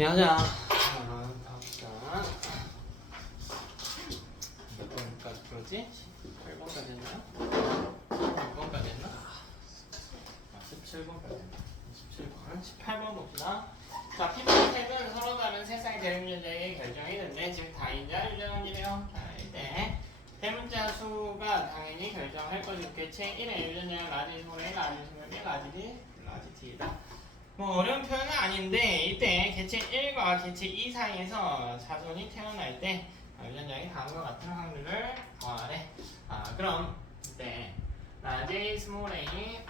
하자. 가봅시다. 몇 번까지 풀었지? 8번까지 했나? 6번까지 했나? 17번까지 했나? 17번, 18번 봅시다. 자, 피부색은 서로 다른 세상의 대응문제의 결정이 된대. 즉, 다인자 유전이래요. 자, 이때 대문자 수가 당연히 결정할 것이 개체 1의 유전자는 라지 소레, 라지 소레, 라지 D, 라지 D이다. 뭐 어려운 표현은 아닌데 이때 개체 1과 개체 2 사이에서 자손이 태어날 때 유전자의 다음과 같은 확률을 더하래. 그럼 이때 라지 스몰 a,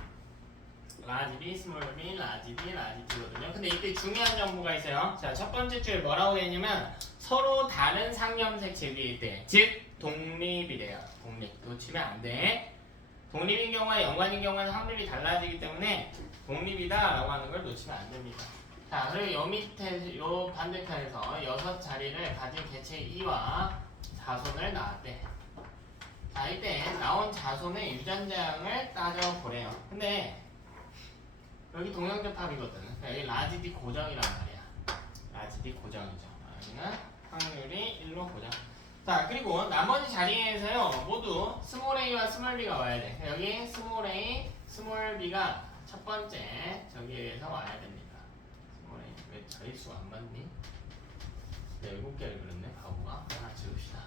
라지 b 스몰 b, 라지 d, 라지 d거든요. 근데 이때 중요한 정보가 있어요. 자, 첫 번째 줄에 뭐라고 되어 있냐면 서로 다른 상염색 제비일 때, 즉 독립이래요. 독립. 놓치면 안 돼. 독립인 경우와 연관인 경우에는 확률이 달라지기 때문에 독립이다라고 하는 걸 놓치면 안 됩니다. 자, 그리고 요 밑에 요 반대편에서 6자리를 가진 개체 2와 자손을 낳았대. 자, 이때 나온 자손의 유전자량을 따져보래요. 근데 여기 동형접합이거든. 여기 라지 D 고정이란 말이야. 라지 D 고정이죠. 여기는 확률이 1로 고정. 자, 그리고 나머지 자리에서요 모두 스몰 a와 스몰 b가 와야 돼. 여기 스몰 a, 스몰 b가 첫 번째 저기에서 와야 됩니다. 스몰 a 왜 자릿수가 안 맞니? 네, 7개를 그렸네 바보가. 하나 지웁시다.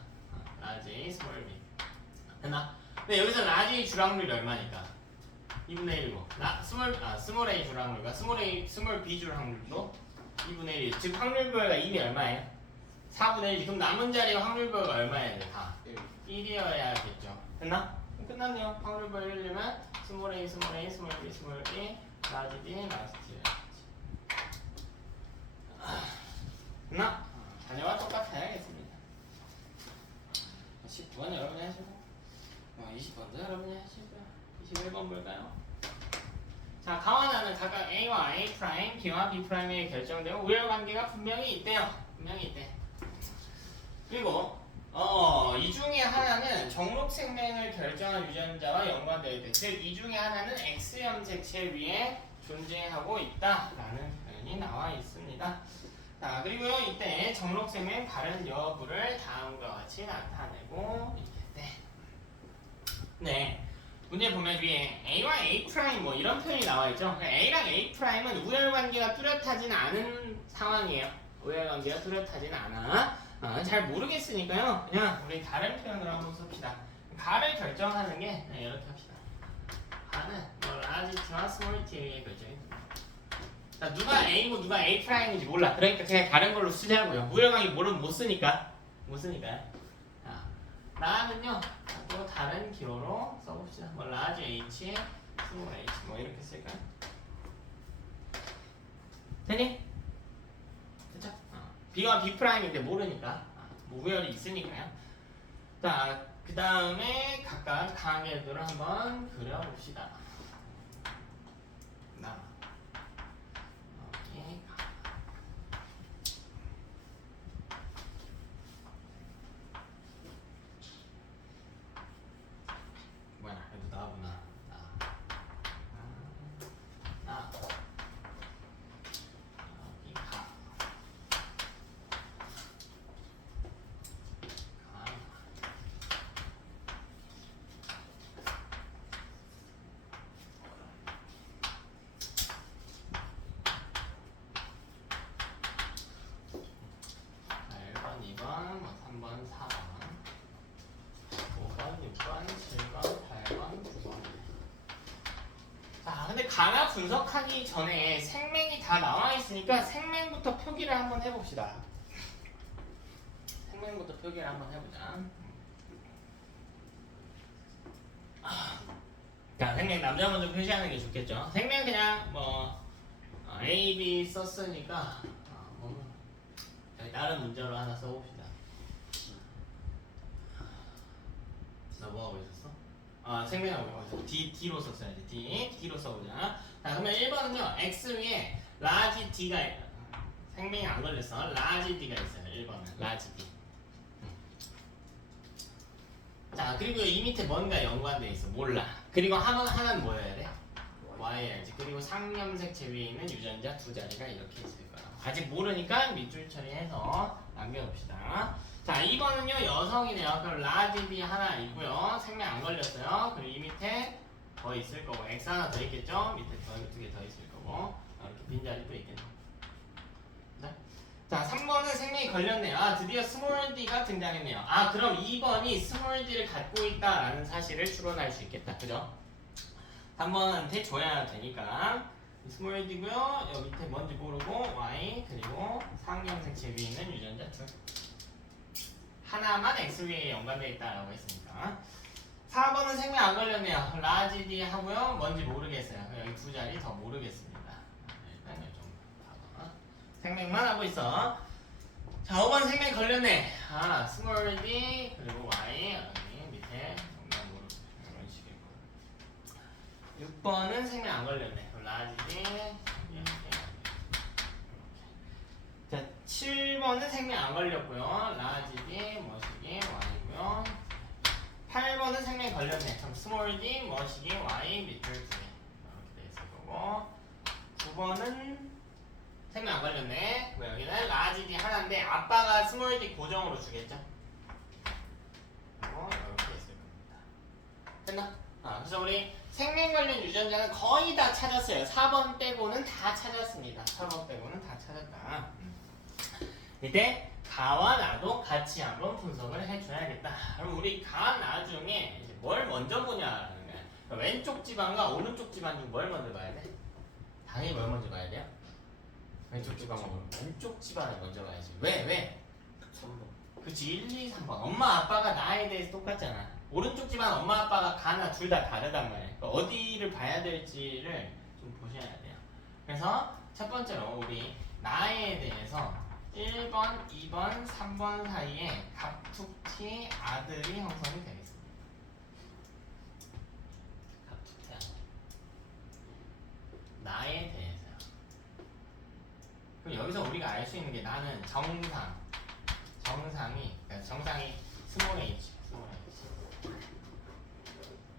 라지 a, 스몰 b 됐나? 근데 여기서 라지 줄확률이 얼마니까? 2분의 1이고 스몰 a 줄확률과 스몰 b 줄확률도 2분의 1. 즉 확률별가 2이 얼마예요? 4분의 1. 그럼 남은 자리의 확률별가 얼마여야 돼? 다 1이어야겠죠. 됐나? 끝났네요. 확률별 1이면 스몰 a, 스몰 a, 스몰 b, 스몰 b, 라지 b, 라지 d. 됐나? 자녀와 똑같아야겠습니다. 19번 여러분이 하시고 20번도 여러분이 하시고요. 21번 볼까요? 자, 가원하는 각각 a와 a', b와 b'에 결정되고 우열관계가 분명히 있대요. 분명히 있대. 그리고 이 중에 하나는 정록생명을 결정한 유전자와 연관되어 있대. 즉, 이 중에 하나는 X염색체 위에 존재하고 있다라는 표현이 나와 있습니다. 자, 그리고요 이때 정록생명 발현 여부를 다음과 같이 나타내고 있겠대. 네. 문제 보면 위에 A와 A' 뭐 이런 표현이 나와 있죠. A랑 A'은 우열관계가 뚜렷하진 않은 상황이에요. 우열관계가 뚜렷하진 않아. 잘 모르겠으니까요. 그냥 우리 다른 표현으로 한번 씁시다. 가를 결정하는 게 이렇게 합시다. 가는 라지 T와 스몰 T의 결정이 됩니다. 자, 누가 A고 누가 A'인지 몰라. 그러니까 그냥 다른 걸로 쓰자고요. 우열관계 모르면 못 쓰니까. 라는요 또 다른 기호로 써봅시다. 뭐 라지 H, 스몰 H 뭐 이렇게 쓸까요? 되니? 됐죠? B가 B'인데 모르니까 뭐 우열이 있으니까요. 자, 그 다음에 각각 가계도를 한번 그려봅시다. 오케이. 뭐야, 그래도 나구나. 여기 가. 근데 강화 분석하기 전에 생명이 다 나와 있으니까 생명부터 표기를 한번 해봅시다. 생명부터 표기를 한번 해보자. 자, 생명 남자 먼저 표시하는 게 좋겠죠. 생명 그냥 뭐 A, B 썼으니까 다른 문제로 하나 써봅시다. 너 뭐하고 있었어? 생명하고 있었어. D로 썼어야지. D로 써보자. 자, 그러면 1번은요 X 위에 라지 D가 생명이 안 걸렸어. 라지 D가 있어요. 1번은 라지 D. 자, 그리고 이 밑에 뭔가 연관돼 있어. 몰라. 그리고 하나는 뭐여야 돼? Y야지. 그리고 상염색체 위에 있는 유전자 두 자리가 이렇게 있을 거야. 아직 모르니까 밑줄 처리해서 남겨놓읍시다. 자, 2번은요 여성이네요. 그럼 라지 D 하나 있고요. 생명 안 걸렸어요. 그리고 이 밑에 더 있을 거고 X 하나 더 있겠죠. 밑에 두 개 더 있을 거고 이렇게 빈자리 또 있겠네. 자, 3번은 생명이 걸렸네요. 아, 드디어 스몰 d가 등장했네요. 아, 그럼 2번이 스몰 d를 갖고 있다라는 사실을 추론할 수 있겠다. 그죠? 3번한테 줘야 되니까 스몰 d고요. 여기 밑에 뭔지 모르고 y 그리고 상경색체 위에 있는 유전자 둘. 하나만 x 위에 연관되어 있다라고 했으니까. 4번은 생명 안 걸렸네요. 라지 d 하고요. 뭔지 모르겠어요. 여기 두 자리 더 모르겠습니다. 일단 이 정도 봐봐. 생명만 하고 있어. 자, 5번 생명 걸렸네. 아, 스몰 d 그리고 y 여기 밑에 정말 모르고 이런 식이고. 6번은 생명 안 걸렸네. 라지 d 자, 7번은 생명 안 걸렸고요. 라지 d 머시기 y고요. 8번은 생명 걸렸네. 그럼 스몰 d 머시기 y 밑줄 두 개. 이렇게 돼 있을 거고. 9번은 생명 안 걸렸네. 뭐 여기는 라지 D 하나인데 아빠가 스몰 d 고정으로 주겠죠? 그리고 이렇게 있을 겁니다. 됐나? 그래서 우리 생명 관련 유전자는 거의 다 찾았어요. 4번 빼고는 다 찾았습니다. 4번 빼고는 다 찾았다. 이때 가와 나도 같이 한번 분석을 해줘야겠다. 그럼 우리 가, 나 중에 이제 뭘 먼저 보냐라는 거야. 그러니까 왼쪽 지방과 오른쪽 지방 중 뭘 먼저 봐야 돼? 당연히 뭘 먼저 봐야 돼요? 왼쪽 지방 먹으면 왼쪽 집안을 먼저 가야지. 왜? 3번. 그치, 1, 2, 3번. 엄마 아빠가 나에 대해서 똑같잖아. 오른쪽 집안 엄마 아빠가 가나 둘 다 다르단 말이야. 그러니까 어디를 봐야 될지를 좀 보셔야 돼요. 그래서 첫 번째로 우리 나에 대해서 1번, 2번, 3번 사이에 갑툭튀 아들이 형성이 되겠습니다. 갑툭튀 아들. 나에 대해서. 그럼 여기서 우리가 알 수 있는 게 나는 정상이 그러니까 정상이 스몰 h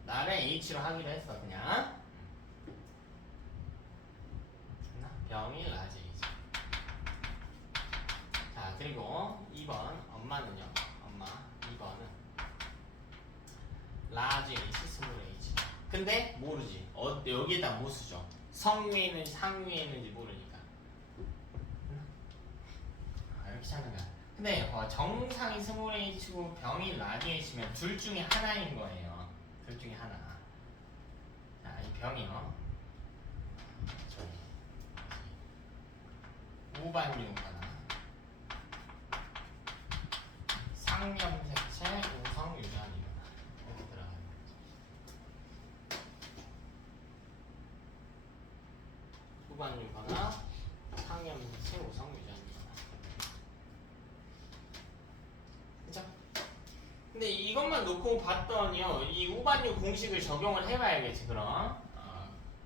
나를 h로 하기로 했어 그냥. 병이 라지 h. 자, 그리고 2번 엄마는요. 엄마 2번은 라지 h 스몰 h. 근데 모르지. 여기에다 못 쓰죠. 성위에 있는지 상위에 있는지 모르니까. 이렇게 찾는 거야. 근데 정상이 스몰 h고 병이 라지 h면 둘 중에 하나인 거예요. 둘 중에 하나. 자, 이 병이요. 우반류 하나. 상염색체 우성 유전이거나 이렇게 들어가요. 우반류거나 상염색체 우성 유전이거나. 그죠? 근데 이것만 놓고 봤더니요, 이 우반류 공식을 적용을 해봐야겠지. 그럼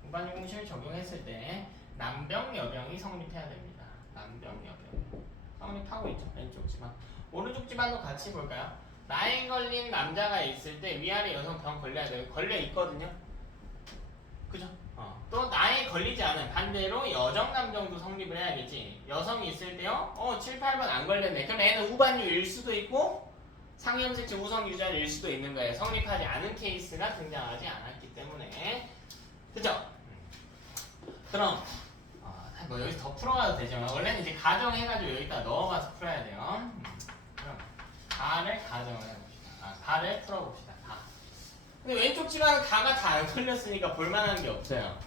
우반류 공식을 적용했을 때 남병 여병이 성립해야 됩니다. 남병 여병 성립하고 있죠. 왼쪽 집안, 오른쪽 집안도 같이 볼까요? 나이 걸린 남자가 있을 때 위아래 여성 병 걸려야 돼요. 걸려 있거든요. 그죠? 또 나이 걸리지 않은 반대로 여정 남정도 성립을 해야겠지. 여성이 있을 때요. 7, 8번 안 걸렸네. 그럼 애는 우반류일 수도 있고 상염색체 우성 유전일 수도 있는 거예요. 성립하지 않은 케이스가 등장하지 않았기 때문에. 그죠? 그럼 뭐 여기서 더 풀어가도 되지만 원래는 이제 가정해가지고 여기다 넣어가서 풀어야 돼요. 그럼 가를 가정을 해봅시다. 가를 풀어봅시다. 가. 근데 왼쪽 집안은 가가 다 안 걸렸으니까 볼만한 게 없어요.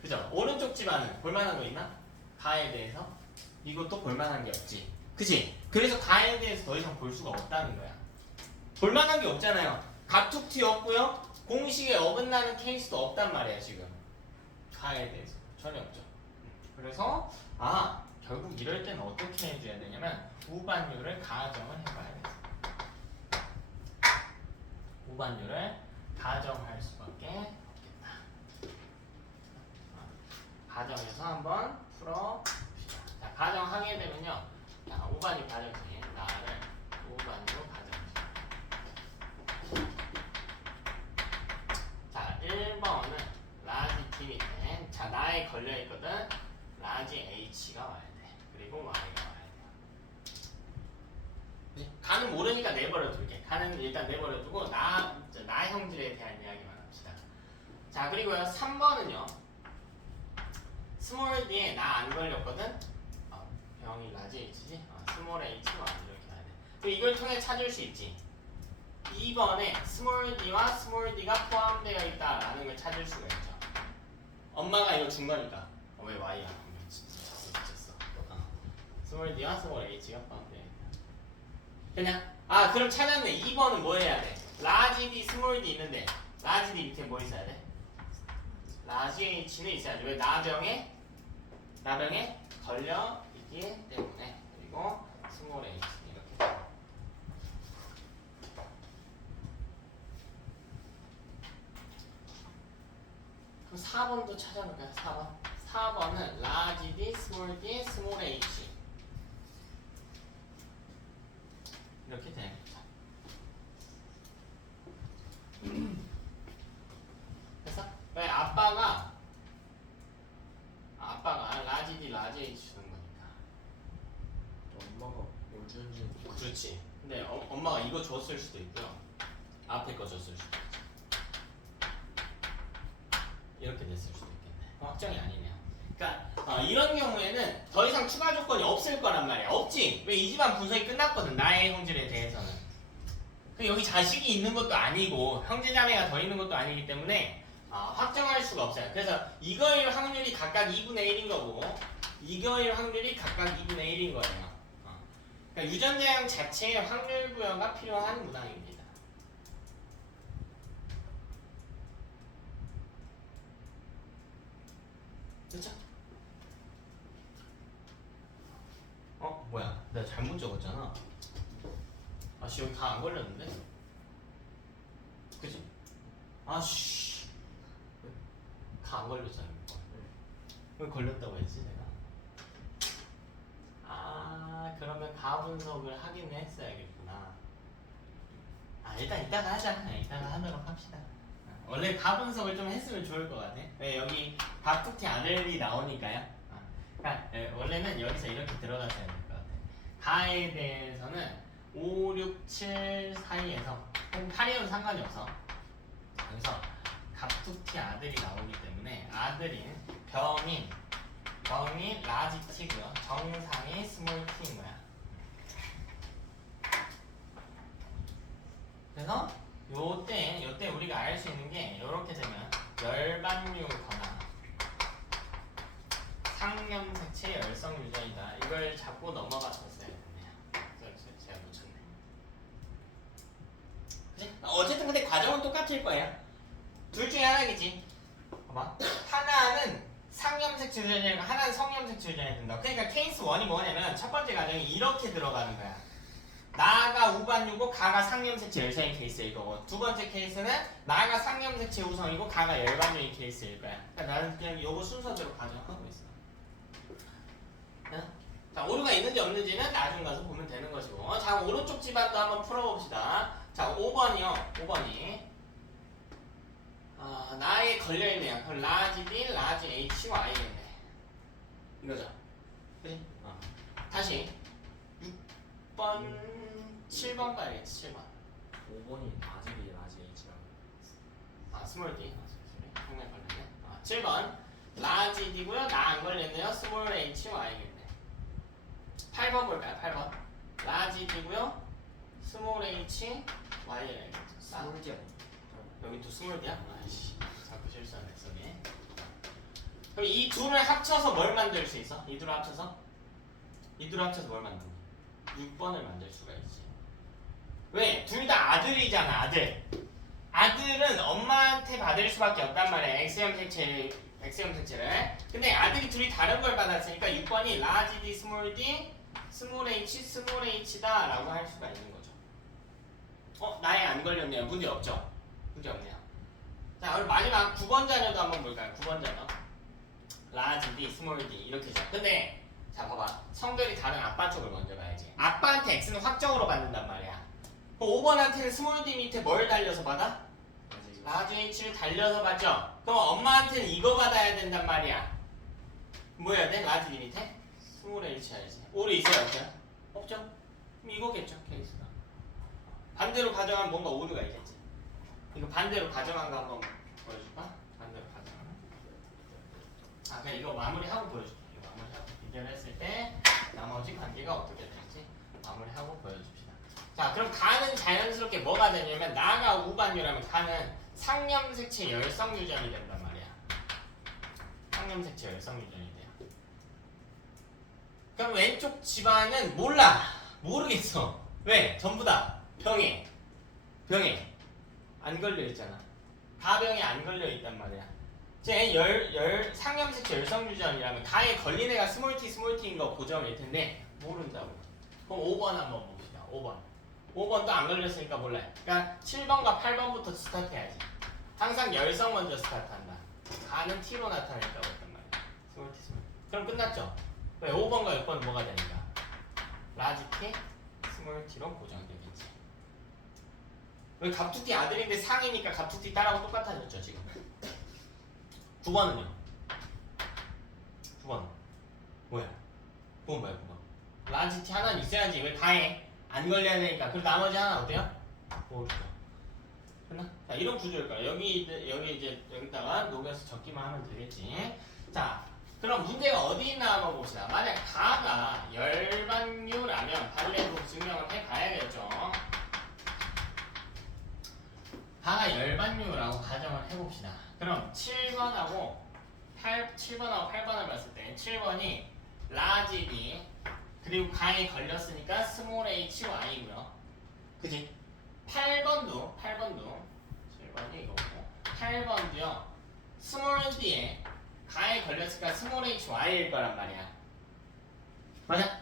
그죠? 오른쪽 집안은 볼만한 거 있나? 가에 대해서? 이것도 볼만한 게 없지. 그치? 그래서 가에 대해서 더 이상 볼 수가 없다는 거야. 볼만한 게 없잖아요. 갑툭튀 없고요. 공식에 어긋나는 케이스도 없단 말이야 지금. 가에 대해서 전혀 없죠. 그래서 결국 이럴 때는 어떻게 해줘야 되냐면 우반류를 가정을 해봐야 돼. 우반류를 가정할 수밖에 없겠다. 가정해서 한번 풀어봅시다. 자, 가정하게 되면요. 자, 우반류 가정 중에 나를 우반류로 가정합시다. 자, 1번은 라지 D 밑에 자, 나에 걸려있거든. 라지 H가 와야 돼. 그리고 그리고 y가 와야 돼요. 네? 가는 모르니까 내버려 둘게. 가는 일단 내버려 두고 나 형질에 대한 이야기만 합시다. 자, 그리고요 3번은요 스몰 d에 나 안 걸렸거든. 병이 라지 h지. 스몰 h 와 이렇게 해야 돼. 그리고 이걸 통해 찾을 수 있지. 2번에 스몰 d와 스몰 d가 포함되어 있다라는 걸 찾을 수가 있죠. 엄마가 이거 준 거니까. 왜 y야? 미쳤어. 스몰 d와 스몰 h가 포함되어 있다. 그냥 그럼 찾았네. 2번은 뭐 해야 돼? 라지 d, 스몰 d 있는데 라지 d 밑에 뭐 있어야 돼? 라지 h는 있어야지. 왜? 나병에 걸려 있기 때문에. 그리고 스몰 h 이렇게. 그럼 4번도 찾아볼까요? 4번은 라지 d, 스몰 d, 스몰 h 이렇게 됩니다. 그래서 왜 아빠가 라지 d, 라지 h 주는 거니까. 엄마가 뭘 주는지. 그렇지. 근데 엄마가 이거 줬을 수도 있고요. 앞에 거 줬을 수도 있지. 이렇게 됐을 수도 있겠네. 확정이 아니네요. 그러니까 이런 경우에는 더 이상 추가 조건이 없을 거란 말이야. 없지. 왜? 이 집안 분석이 끝났거든. 나의 형질에 대해서는. 여기 자식이 있는 것도 아니고 형제자매가 더 있는 것도 아니기 때문에 확정할 수가 없어요. 그래서 이거일 확률이 각각 2분의 1인 거고 이거일 확률이 각각 2분의 1인 거예요. 그러니까 유전자형 자체의 확률 부여가 필요한 문항입니다. 그렇죠? 뭐야? 내가 잘못 적었잖아. 씨, 여기 다 안 걸렸는데? 그지? 씨. 다 안 걸렸잖아, 이거. 왜 걸렸다고 했지, 내가? 그러면 가 분석을 하긴 했어야겠구나. 일단 이따가 하자. 이따가 하도록 합시다. 원래 가 분석을 좀 했으면 좋을 것 같아. 왜? 여기 밥툭티 아들이 나오니까요. 그러니까 원래는 여기서 이렇게 들어갔어야 될 것 같아. 가에 대해서는 5, 6, 7 사이에서 혹은 8이어도 상관이 없어. 그래서 갑툭튀 아들이 나오기 때문에 아들인 병이 라지 t고요. 정상이 스몰 t인 거야. 그래서 요때 우리가 알 수 있는 게 요렇게 되면 열반류거나 상염색체 열성 유전이다. 이걸 잡고 넘어갔었어야 되네요. 제가 놓쳤네. 그치? 어쨌든 근데 과정은 똑같을 거예요. 둘 중에 하나겠지. 봐봐. 하나는 상염색체 유전이고 하나는 성염색체 유전이 된다. 그러니까 케이스 1이 뭐냐면 첫 번째 과정이 이렇게 들어가는 거야. 나가 우반유고 가가 상염색체 열성인 케이스일 거고, 두 번째 케이스는 나가 상염색체 우성이고 가가 열반유인 케이스일 거야. 그러니까 나는 그냥 요거 순서대로 가정하고 있어. 자, 오류가 있는지 없는지는 나중 가서 보면 되는 것이고. 자, 오른쪽 집안도 한번 풀어봅시다. 자, 5번이요. 5번이 나에게 걸려있네요. 그럼 라지 D, 라지 H, Y겠네. 이거죠. 네? 다시 6번, 7번 봐야겠지. 7번. 5번이 라지 D, 라지 H라고. 스몰 D. 상당히 걸렸네. 7번 라지 D고요. 나 안 걸렸네요. 스몰 H, Y겠네. 8번 볼까요? 8번 라지 D고요. 스몰 H, Y를 스몰 D 아니야? 여기 또 스몰 D야? 아이씨, 자꾸 실수하네. 쏘네. 그럼 이 둘을 합쳐서 뭘 만들 수 있어? 이 둘을 합쳐서 뭘 만드니? 6번을 만들 수가 있지. 왜? 둘 다 아들이잖아. 아들은 엄마한테 받을 수밖에 없단 말이야. X형색체를. 근데 아들이 둘이 다른 걸 받았으니까 6번이 라지 D, 스몰 D, 스몰 H, 스몰 H다 라고 할 수가 있는 거죠. 나에 안 걸렸네요. 문제 없죠? 문제 없네요. 자, 그럼 마지막 9번 자녀도 한번 볼까요? 9번 자녀. 라지 D, 스몰 D 이렇게죠. 근데 자, 봐봐. 성별이 다른 아빠 쪽을 먼저 봐야지. 아빠한테 X는 확정으로 받는단 말이야. 그럼 5번한테는 스몰 D 밑에 뭘 달려서 받아? 라지 H를 달려서 받죠? 그럼 엄마한테는 이거 받아야 된단 말이야. 뭐 해야 돼? 라지 D 밑에? 스몰 h 알지? 올이 있어요 없어요? 없죠? 그럼 이거겠죠 케이스가. 반대로 가져가면 뭔가 오류가 있겠지. 이거 반대로 가져간 거 한번 보여줄까? 반대로 가져가면. 아 그냥 이거 마무리하고 보여줄게. 이거 마무리하고 비교를 했을 때 나머지 관계가 어떻게 될지 마무리하고 보여줍시다. 자 그럼 가는 자연스럽게 뭐가 되냐면 나가 우반류라면 가는 상염색체 열성 유전이 된단 말이야. 상염색체 열성 유전이 돼요. 그럼 왼쪽 집안은 몰라. 모르겠어. 왜? 전부 다 병에 안 걸려 있잖아. 가병에 안 걸려 있단 말이야. 제 상염색체 열성 유전이라면 가에 걸린 애가 스몰 t인 거 고정일 텐데 모른다고. 그럼 5번 한번 봅시다. 5번도 안 걸렸으니까 몰라요. 그러니까 7번과 8번부터 스타트해야지. 항상 열성 먼저 스타트한다. 가는 t로 나타낸다고 했단 말이야. 스몰 t. 그럼 끝났죠? 왜? 5번과 6번은 뭐가 되니까? 라지 t, 스몰 t로 고정되겠지. 왜 갑투티 아들인데 상이니까 갑투티 딸하고 똑같아졌죠 지금. 9번은요? 9번 뭐야? 9번 뭐야 9번? 라지 t 하나는 있어야지. 왜 가에 안 걸려야 되니까. 그리고 나머지 하나 어때요? 모르죠. 됐나? 자 이런 구조일 거야. 여기 이제 여기다가 녹여서 적기만 하면 되겠지. 자 그럼 문제가 어디 있나 한번 봅시다. 만약 가가 열반류라면 발레로 증명을 해봐야겠죠. 가가 열반류라고 가정을 해봅시다. 그럼 7번하고 8번을 봤을 때 7번이 라지 D 그리고 가에 걸렸으니까 스몰 HY고요. 그지? 8번도 7번이 이거고 8번도요. 스몰 D에 가에 걸렸으니까 스몰 HY일 거란 말이야. 맞아?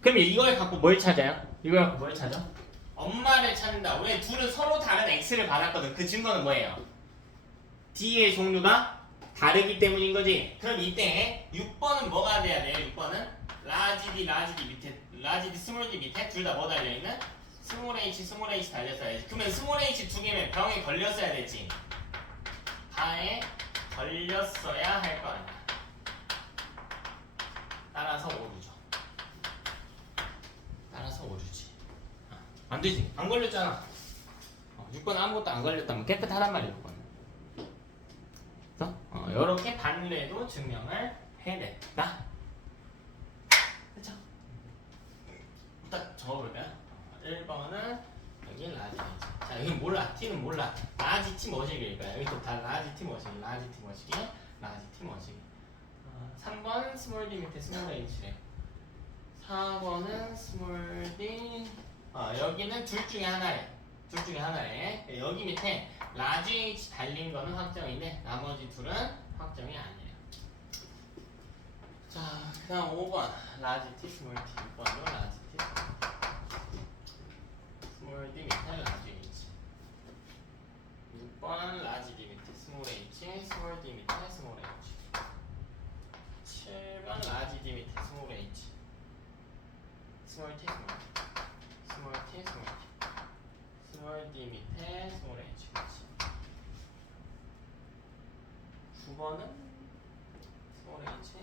그럼 이걸 갖고 뭘 찾아요? 이걸 갖고 뭘 찾아? 엄마를 찾는다. 우리 둘은 서로 다른 X를 받았거든. 그 증거는 뭐예요? D의 종류가 다르기 때문인 거지. 그럼 이때 6번은 뭐가 돼야 돼요? 6번은 라지 D 밑에 라지 D 스몰 D 밑에 둘 다 뭐 달려있는? 스몰 H 달렸어야지. 그러면 스몰 H 두 개면 병에 걸렸어야 됐지. 가에 걸렸어야 할 거 아니야. 따라서 오류죠. 따라서 오류지. 안 되지. 안 걸렸잖아. 6번 아무것도 안 걸렸다면 깨끗하단 말이야. 6번은. 이렇게 반례도 증명을 해냈다. 그쵸? 딱 적어볼까요? 1번은 여기 라지 T. 자 여기 몰라. T는 몰라. 라지 T 머시기일까요? 여기 또 다 라지 T 머시기. 라지 T 머시기. 3번 스몰 D 밑에 스몰 H래. 4번은 스몰 D. 여기는 둘 중에 하나래. 여기 밑에 라지 H 달린 거는 확정인데 나머지 둘은 확정이 아니에요. 자, 그 다음 5번 라지 T 스몰 T. 6번도 라지 T 스몰 D 밑에 라지 H. 6번 라지 D 밑에 스몰 H, 스몰 D 밑에 스몰 H. 7번 라지 D 밑에 스몰 H, 스몰 T 스몰 T, 스몰 D 밑에 스몰 H. 그렇지. 9번은 스몰 H,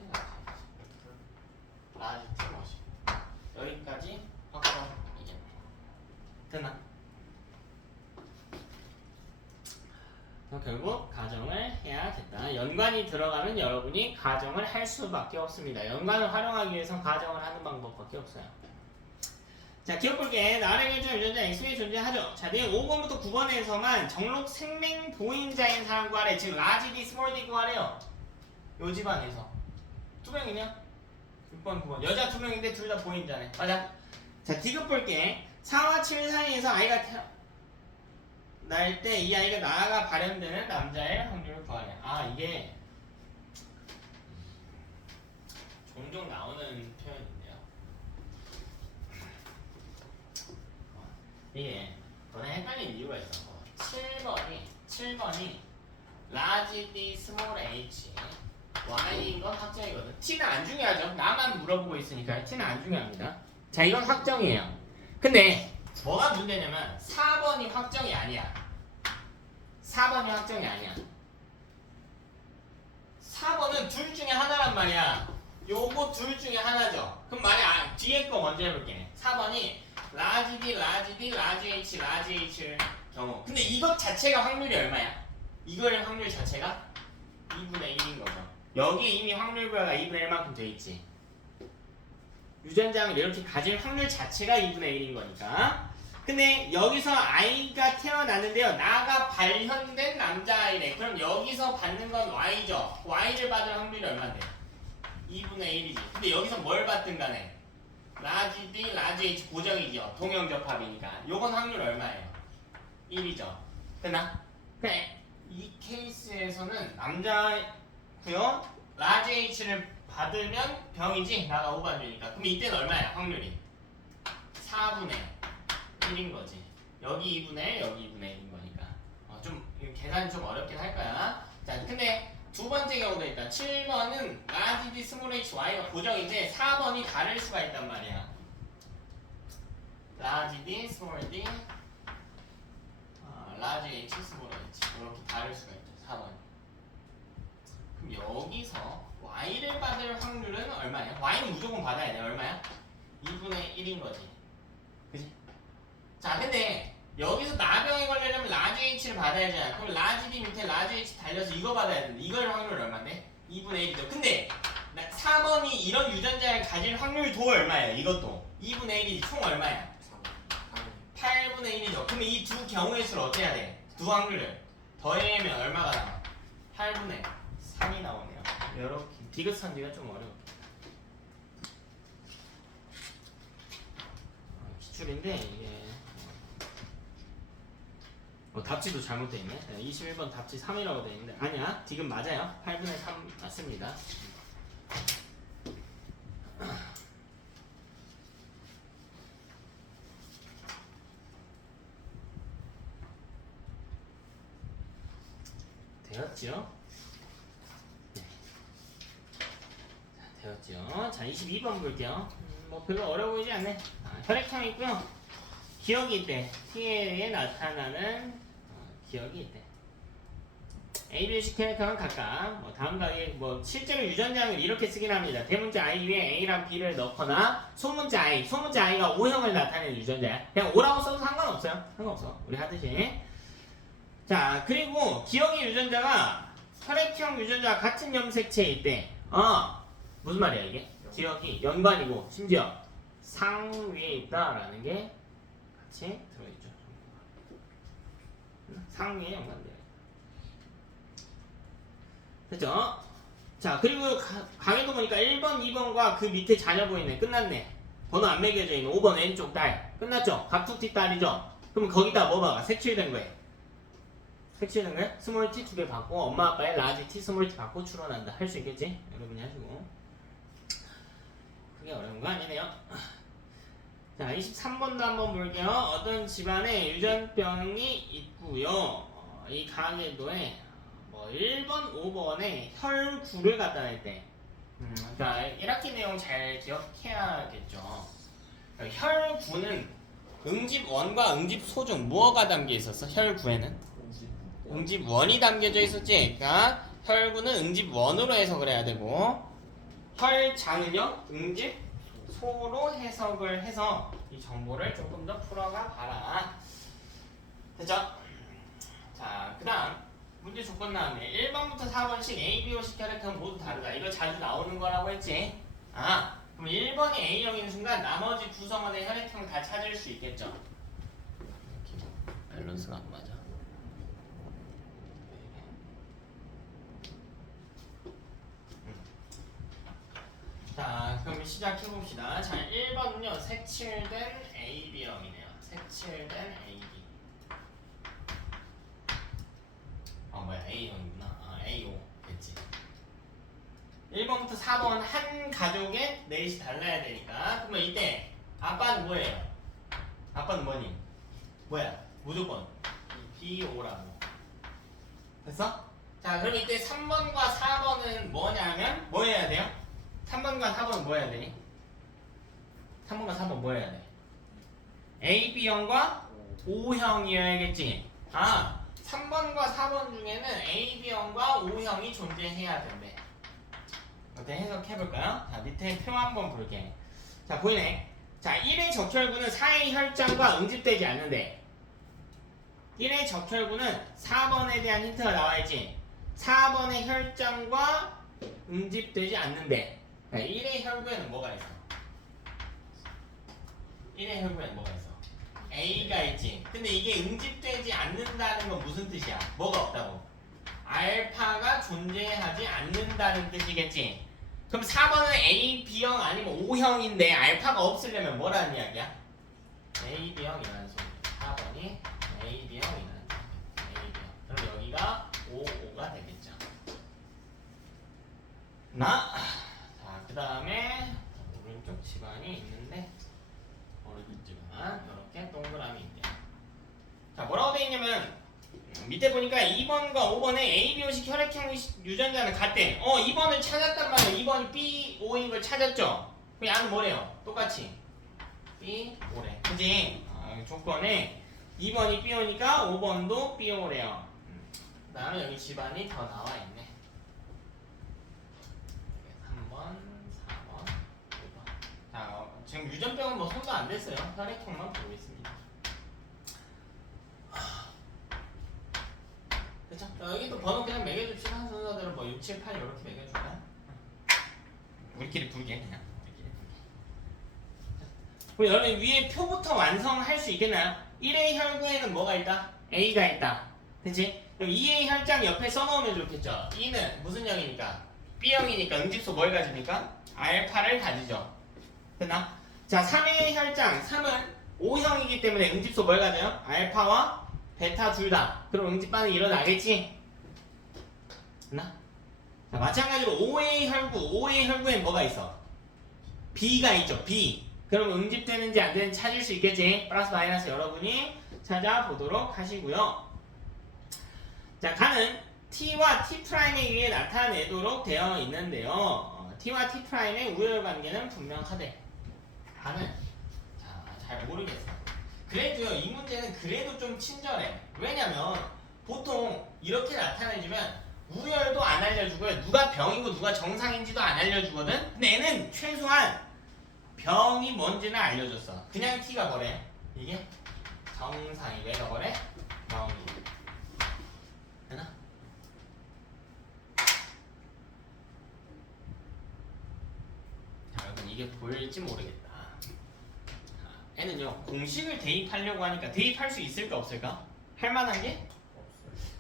라지 T 머시고 여기까지 확정 이게 됐나? 결국 가정을 해야겠다. 연관이 들어가면 여러분이 가정을 할 수밖에 없습니다. 연관을 활용하기 위해서 가정을 하는 방법밖에 없어요. 자, 기억볼게. 나라의 결정 유전자 X에 존재하죠. 자, 내가 5번부터 9번에서만 정록 생명 보인자인 사람 구하래. 지금 라지 D, 스몰 D 구하래요. 요 집안에서 2명이냐? 6번, 9번. 여자 2명인데 둘 다 보인자네. 맞아. 자, 디귿 볼게. 4와 7 사이에서 아이가 날 때 이 아이가 나아가 발현되는 남자의 확률을 구하래. 아, 이게 종종 나오는 표현인데요. 이게 너네 헷갈리는 이유가 있어. 7번이 라지 D 스몰 H Y인 건 확정이거든. T는 안 중요하죠. 나만 물어보고 있으니까 T는 안 중요합니다. 자, 이건 확정이에요. 근데 뭐가 문제냐면 4번이 확정이 아니야. 4번은 둘 중에 하나란 말이야. 요거 둘 중에 하나죠. 그럼 만약 뒤에 거 먼저 해볼게. 4번이 라지 D, 라지 D, 라지 H, 라지 H일 경우. 근데 이것 자체가 확률이 얼마야? 이거의 확률 자체가 2분의 1인 거죠. 여기에 이미 확률 부여가 2분의 1만큼 돼 있지. 유전자를 이렇게 가질 확률 자체가 2분의 1인 거니까. 근데 여기서 아이가 태어났는데요. 나가 발현된 남자아이래. 그럼 여기서 받는 건 Y죠. Y를 받을 확률이 얼마인데? 2분의 1이지. 근데 여기서 뭘 받든 간에 라지 D, 라지 H 고정이죠. 동형접합이니까. 요건 확률 얼마예요? 1이죠. 됐나? 그래. 이 케이스에서는 남자고요. 라지 H를 받으면 병이지. 나가 오반주니까. 그럼 이때는 얼마야? 확률이? 4분의 1인 거지. 여기 2분의 1, 여기 2분의 1인 거니까. 좀 계산이 좀 어렵긴 할 거야. 자, 근데 두 번째 경우도 있다. 7번은 라지 D 스몰 h y가 고정인데 4번이 다를 수가 있단 말이야. 라지 D 스몰 d 라지 h 스몰 h 이렇게 다를 수가 있죠. 4번이. 그럼 여기서 y를 받을 확률은 얼마야? y는 무조건 받아야 돼. 얼마야? 2분의 1인 거지. 그지? 자, 근데 여기서 나병에 걸리려면 라지 H를 받아야 되잖아. 그럼 라지 D 밑에 라지 H 달려서 이거 받아야 되는데 이걸 확률 얼마인데? 2분의 1이죠. 근데 4번이 이런 유전자를 가질 확률도 얼마예요? 이것도 2분의 1이지. 총 얼마야? 8분의 1이죠. 그럼 이 두 경우의 수를 어떻게 해야 돼? 두 확률을 더하면 얼마가 나와? 8분의 3이 나오네요. 이렇게 디귿선지가 좀 어려워. 기출인데 이게 답지도 잘못되어 있네. 21번 답지 3이라고 되어 있는데 아니야. 디귿 맞아요. 8분의 3 맞습니다. 되었죠? 네. 자, 되었죠? 자, 22번 볼게요. 뭐 별로 어려워 보이지 않네. 혈액형이 있고요. 기억이 있대. T에 나타나는 기억이 있대. A, B, C 혈액형은 각각 다음과 같이 실제로 유전자를 이렇게 쓰긴 합니다. 대문자 I 위에 A랑 B를 넣거나 소문자 I가 O형을 나타내는 유전자야. 그냥 O라고 써도 상관없어요. 상관없어. 우리 하듯이. 자, 그리고 기억의 유전자가 혈액형 유전자와 같은 염색체에 있대. 무슨 말이야 이게? 기억이 연관이고 심지어 상위에 있다라는 게 같이 들어있죠. 상위에 연관돼요. 됐죠? 자, 그리고 강의도 보니까 1번, 2번과 그 밑에 자녀 보이네. 끝났네. 번호 안 매겨져 있는 5번 왼쪽 딸. 끝났죠? 각툭티 딸이죠? 그럼 거기다 뭐 박아? 색칠된 거예요. 색칠된 거예요? 스몰 t 2개 받고 엄마 아빠의 라지 t 스몰 t 받고 추론한다. 할 수 있겠지? 여러분이 하시고. 그게 어려운 거 아니네요. 자, 23번도 한번 볼게요. 어떤 집안에 유전병이 있고요. 이 가계도에 1번, 5번에 혈구를 갖다 냈대. 자, 1학기 내용 잘 기억해야겠죠. 혈구는 응집원과 응집소 중 무엇가 담겨 있었어? 혈구에는? 응집원이 담겨져 있었지. 그러니까 혈구는 응집원으로 해석을 해야 되고 혈장은요? 응집소로 해석을 해서 이 정보를 조금 더 풀어가 봐라. 됐죠? 자, 그 다음 문제 조건 나왔네. 1번부터 4번씩 A, B, O식 혈액형은 모두 다르다. 이거 자주 나오는 거라고 했지? 그럼 1번이 A형인 순간 나머지 구성원의 혈액형 다 찾을 수 있겠죠? 밸런스가 안 맞아. 자, 그럼 시작해봅시다. 자, 1번은요, 색칠된 AB형이네요. 색칠된 AB. 뭐야, A형이구나. AO. 됐지. 1번부터 4번 한 가족의 넷이 달라야 되니까. 그러면 이때, 아빠는 뭐예요? 아빠는 뭐니? 뭐야? 무조건. BO라고. 됐어? 자, 그럼 이때 3번과 4번은 뭐냐면, 뭐 해야 돼요? 3번과 4번은 뭐 해야 되니? 3번과 4번 뭐 해야 돼? AB형과 O형이어야겠지? 3번과 4번 중에는 AB형과 O형이 존재해야 된대. 어때 해석해볼까요? 자 밑에 표 한번 볼게. 자 보이네. 자 1의 적혈구는 4의 혈장과 응집되지 않는데 1의 적혈구는 4번에 대한 힌트가 나와있지. 4번의 혈장과 응집되지 않는데 1의 혈구에는 뭐가 있어? 1의 혈구에는 뭐가 있어? A가 있지. 근데 이게 응집되지 않는다는 건 무슨 뜻이야? 뭐가 없다고? 알파가 존재하지 않는다는 뜻이겠지. 그럼 4번은 A, B형 아니면 O형인데 알파가 없으려면 뭐라는 이야기야? A, B형이라는 소리. 4번이 A, B형이라는 소리. A, B형. 그럼 여기가 O, O가 되겠죠. 자, 그 다음에 오른쪽 집안이 있는데 오른쪽 집안 이렇게 동그라미 있대. 자, 뭐라고 돼 있냐면 밑에 보니까 2번과 5번의 ABO식 혈액형 유전자는 같대. 2번을 찾았단 말이야. 2번이 BO인 걸 찾았죠? 그럼 얘는 뭐래요? 똑같이 BO래. 그지? 조건에 2번이 BO니까 5번도 BO래요. 그 다음에 여기 집안이 더 나와 있네. 3번, 4번, 5번. 자, 지금 유전병은 뭐 손도 안 댔어요. 혈액형만 보고 있습니다. 그쵸? 여기 또 번호 그냥 매겨줍시다. 순서대로 뭐 6, 7, 8 이렇게 매겨줄까? 우리끼리 부르게 그냥. 그럼 여러분 위에 표부터 완성할 수 있겠나요? 1의 혈구에는 뭐가 있다? A가 있다. 그치? 그럼 2의 혈장 옆에 써놓으면 좋겠죠? 2는 무슨 형이니까? B형이니까 응집소 뭘 가집니까? 알파를 가지죠. 됐나? 자, 3의 혈장 3은 O형이기 때문에 응집소 뭘 가져요? 알파와 베타 둘 다. 그럼 응집반응이 일어나겠지? 됐나? 자, 마찬가지로 5의 혈구엔 뭐가 있어? B가 있죠. B. 그럼 응집되는지 안 되는지 찾을 수 있겠지? 플러스 마이너스 여러분이 찾아보도록 하시고요. 자, 간은 T와 T'에 의해 나타내도록 되어 있는데요. T와 T'의 우열관계는 분명하대. 간은 잘 모르겠어. 그래도요, 이 문제는 그래도 좀 친절해. 왜냐면 보통 이렇게 나타내주면 우열도 안 알려주고요. 누가 병이고 누가 정상인지도 안 알려주거든? 근데 얘는 최소한 병이 뭔지는 알려줬어. 그냥 T가 뭐래? 이게 정상이. 왜가 뭐래? 병이. 되나? 자, 여러분 이게 보일지 모르겠다. 얘는요, 공식을 대입하려고 하니까 대입할 수 있을까 없을까? 할 만한 게?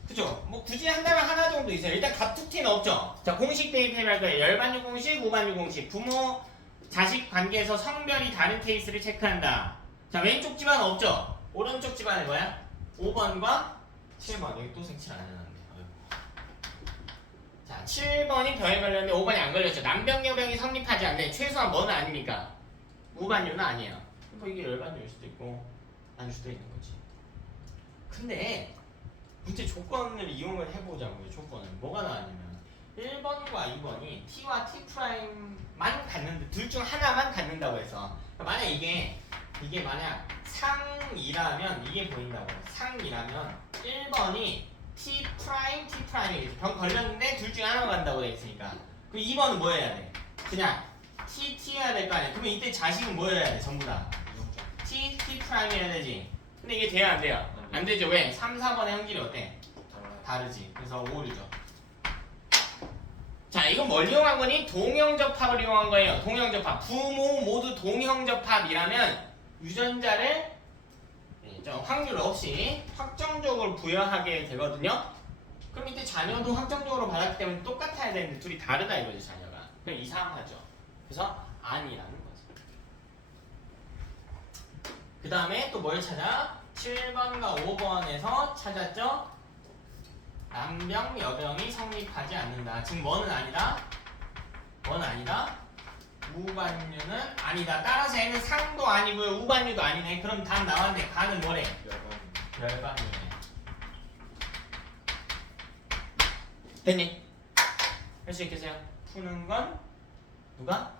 그죠? 뭐 굳이 한다면 하나 정도 있어요. 일단 갑툭튀는 없죠. 자, 공식 대입해볼 거예요. 열반유 공식, 우반유 공식. 부모 자식 관계에서 성별이 다른 케이스를 체크한다. 자, 왼쪽 집안 없죠? 오른쪽 집안은 뭐야? 5번과 7번. 여기 또 색칠 안 해놨네. 자, 7번이 병에 걸렸는데 5번이 안 걸렸죠. 남병여병이 성립하지 않네. 최소한 뭐는 아닙니까? 우반유는 아니에요. 뭐 이게 열반유일 수도 있고 아닐 수도 있는 거지. 근데 문제 조건을 이용을 해보자고요. 조건을. 뭐가 나왔냐면 1번과 2번이 T와 T'만 갖는데 둘 중 하나만 갖는다고 해서 만약 이게 만약 상이라면 이게 보인다고. 상이라면 1번이 T'T'이 병 걸렸는데 둘 중 하나만 간다고 했으니까 그럼 2번은 뭐 해야 돼? 그냥 T여야 될 거 아니야. 그러면 이때 자식은 뭐 해야 돼? 전부 다 T'T'해야 되지. 근데 이게 돼야 안 돼요? 안 되죠. 왜? 3, 4번의 형질이 어때? 다르지. 그래서 오류죠. 자, 이건 뭘 이용한 거니? 동형접합을 이용한 거예요. 동형접합. 부모 모두 동형접합이라면 유전자를 확률 없이 확정적으로 부여하게 되거든요. 그럼 이때 자녀도 확정적으로 받았기 때문에 똑같아야 되는데 둘이 다르다 이거죠, 자녀가. 그럼 이상하죠. 그래서 아니라는 거죠. 그 다음에 또 뭘 찾아? 7번과 5번에서 찾았죠? 남병, 여병이 성립하지 않는다. 지금 뭐는 아니다? 뭐는 아니다? 우반유는 아니다. 따라서 얘는 상도 아니고요. 우반유도 아니네. 그럼 답 나왔는데 가는 뭐래? 열반유네. 됐니? 할 수 있겠어요? 푸는 건 누가?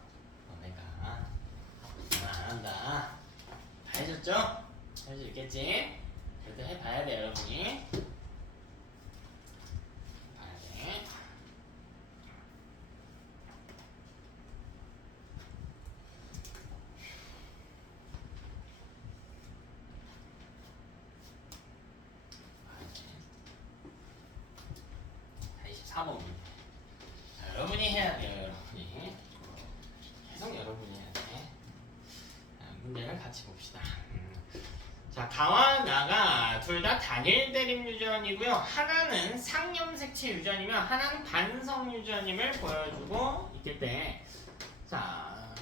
내가. 안 한다. 다 해줬죠? 할 수 있겠지? 그래도 해봐야 돼 여러분이. 봐야 돼. 문제를 같이 봅시다. 자, 가와 나가 둘 다 단일 대립 유전이고요. 하나는 상염색체 유전이면 하나는 반성 유전임을 보여주고 있기 때문에 자,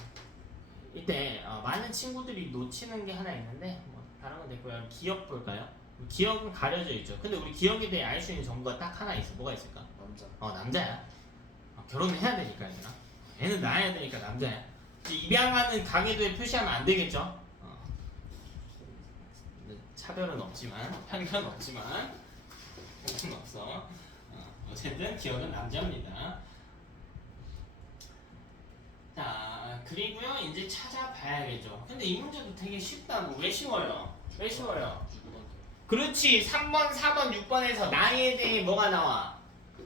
이때 많은 친구들이 놓치는 게 하나 있는데 뭐 다른 건 됐고요. 기억 볼까요? 기억은 가려져 있죠. 근데 우리 기억에 대해 알 수 있는 정보가 딱 하나 있어. 뭐가 있을까? 남자. 남자야. 결혼을 해야 되니까 얘는. 애는 낳아야 되니까 남자야. 입양하는 가계도에 표시하면 안 되겠죠? 차별은 없지만 편견은 없지만 편견은 없어. 어쨌든 기억은 남자입니다. 자, 그리고요 이제 찾아봐야겠죠. 근데 이 문제도 되게 쉽다고. 왜 쉬워요? 왜 쉬워요? 그렇지. 3번, 4번, 6번에서 나이에 대해 뭐가 나와?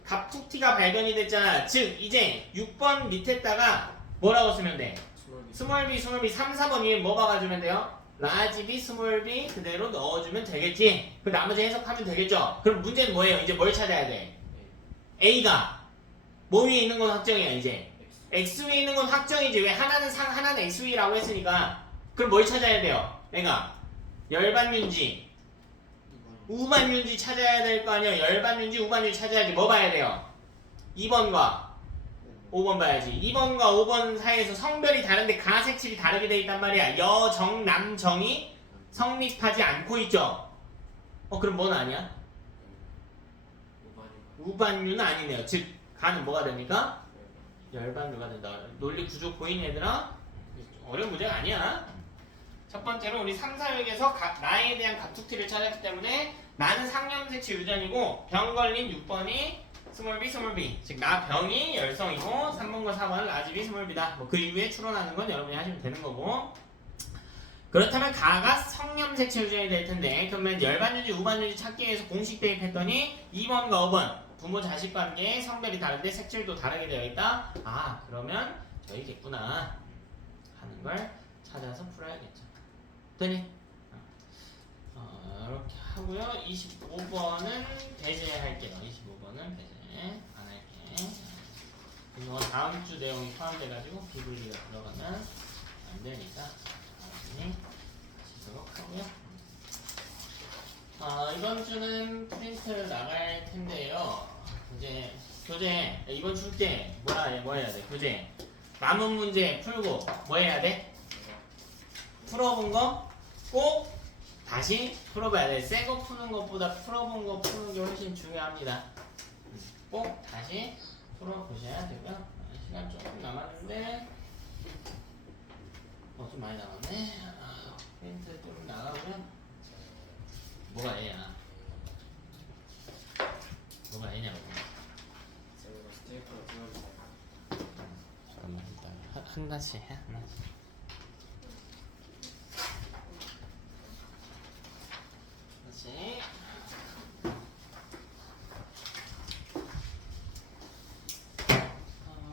갑툭튀가 발견이 됐잖아. 즉 이제 6번 밑에다가 뭐라고 쓰면 돼? 스몰 b, 3, 4번 위에 뭐 박아주면 돼요? 라지 b, 스몰 b 그대로 넣어주면 되겠지. 그 나머지 해석하면 되겠죠. 그럼 문제는 뭐예요? 이제 뭘 찾아야 돼? A가 뭐 위에 있는 건 확정이야. 이제 X 위에 있는 건 확정이지. 왜? 하나는 상, 하나는 X 위라고 했으니까. 그럼 뭘 찾아야 돼요? 내가 열반윤지 우반윤지 찾아야 될 거 아니야. 열반윤지 우반윤지 찾아야지. 뭐 봐야 돼요? 2번과 5번 봐야지. 2번과 5번 사이에서 성별이 다른데 가색칠이 다르게 돼 있단 말이야. 여정, 남정이 성립하지 않고 있죠. 그럼 뭐는 아니야? 우반유는 아니네요. 즉 가는 뭐가 됩니까? 열반유가 된다. 논리 구조 보이니 얘들아? 어려운 문제가 아니야. 첫 번째로 우리 3, 4역에서 나에 대한 갑툭튀를 찾았기 때문에 나는 상염색체 유전이고 병 걸린 6번이 스몰 b 즉 나 병이 열성이고 3번과 4번은 라지 b 스몰 b다. 뭐 그 이후에 추론하는 건 여러분이 하시면 되는 거고. 그렇다면 가가 성염색체 유전이 될 텐데 그러면 열반유지 우반유지 찾기 위해서 공식 대입했더니 2번과 5번 부모 자식 관계의 성별이 다른데 색칠도 다르게 되어 있다. 그러면 저희겠구나 하는 걸 찾아서 풀어야겠죠. 되니? 이렇게 하고요. 25번은 배제할게요. 25번은 배제 안 할게. 이거 다음 주 내용이 포함돼가지고 비블리가 들어가면 안 되니까 다음에 하시도록 하고요. 이번 주는 프린트 나갈 텐데요. 이제 교재 이번 줄 때 뭐 해야 돼? 교재 남은 문제 풀고 뭐 해야 돼? 풀어본 거 꼭 다시 풀어봐야 돼. 새 거 푸는 것보다 풀어본 거 푸는 게 훨씬 중요합니다. 꼭 다시 풀어보셔야 되고요. 시간 조금 남았는데 좀 많이 남았네. 프린트 좀 나가고요. 뭐가 A야? 뭐가 A냐고. 잠깐만 일단 하나씩 해. 하나씩.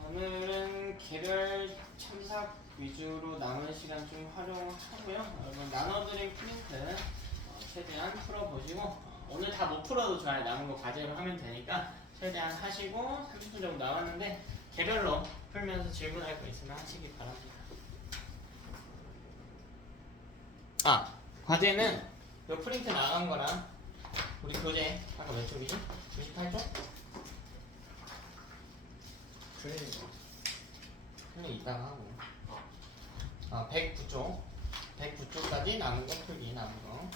오늘은 개별 첨삭 위주로 남은 시간 좀 활용하고요. 여러분 나눠드린 프린트 최대한 풀어보시고 오늘 다 못 풀어도 좋아요. 남은 거 과제로 하면 되니까 최대한 하시고 30분 정도 남았는데 개별로 풀면서 질문할 거 있으면 하시기 바랍니다. 과제는 요 프린트 나간 거랑 우리 교재 아까 몇 쪽이지? 98쪽? 그냥 이따가 하고 109쪽 109쪽까지 남은 거 풀기 남은 거